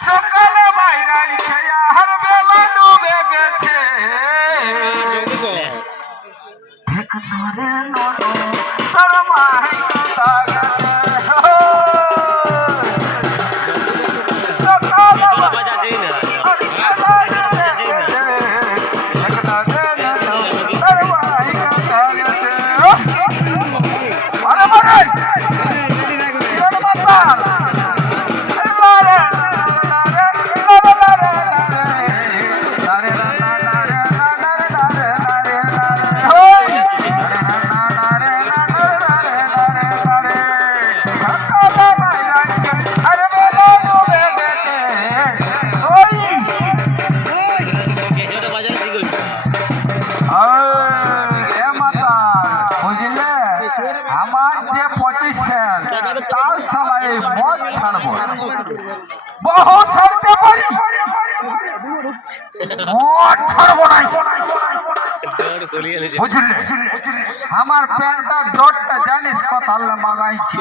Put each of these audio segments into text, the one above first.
সকালে বাইরাই খেয়া আর বেলা ডুবে গেছে ঠিক ধরে ননু তোর মাই কথা গেছে আমার যে 25 সেন্ট তার সময় মদ ছাড়বো বহু ছাড়তে পারি মদ ছাড়বো না বুঝলি আমার প্যান্টার ডটটা জানিস কত মাগাইছি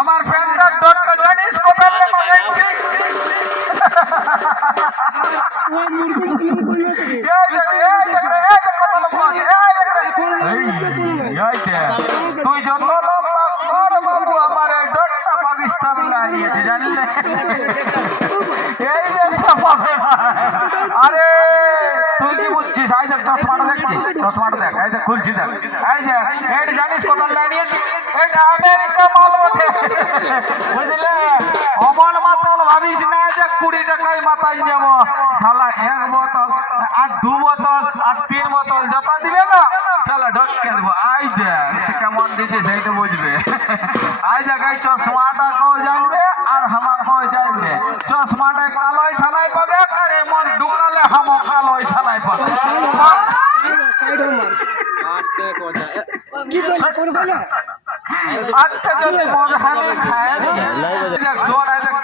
আমার প্যান্টার ডটটা জানিস কত মাগাইছি তুই যত আমার এই ডটটা পাকিস্তান লাগিয়েছে জানলে এই দেশটা পাবে না আরে তুই কি বুঝছিস এই দেখ চশমাটা দেখছিস চশমাটা দেখ এই দেখ খুলছি দেখ এই যে এটা জানিস কত লাগিয়েছি এটা আমেরিকা মাল বটে বুঝলে অমন মাতাল ভাবিস না যে 20 টাকায় মাথায় যাবো শালা 1 বোতল আর 2 বোতল আর 3 বোতল যত দিবে না শালা ঢোকে দেবো আই দেখ কেমন দিচ্ছে সেইটা বুঝবে আই জায়গায় চশমাটা কেউ জানবে আর আমার কেউ জানবে চশমাটা কালোই থানায় পাবে আর এমন ঢুকালে হামো কালোই থানায় পাবে আচ্ছা যদি মনে হয়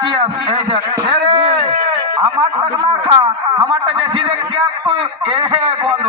কি আছে আমারটা না খা আমারটা বেশি দেখছি তুই এ বন্ধু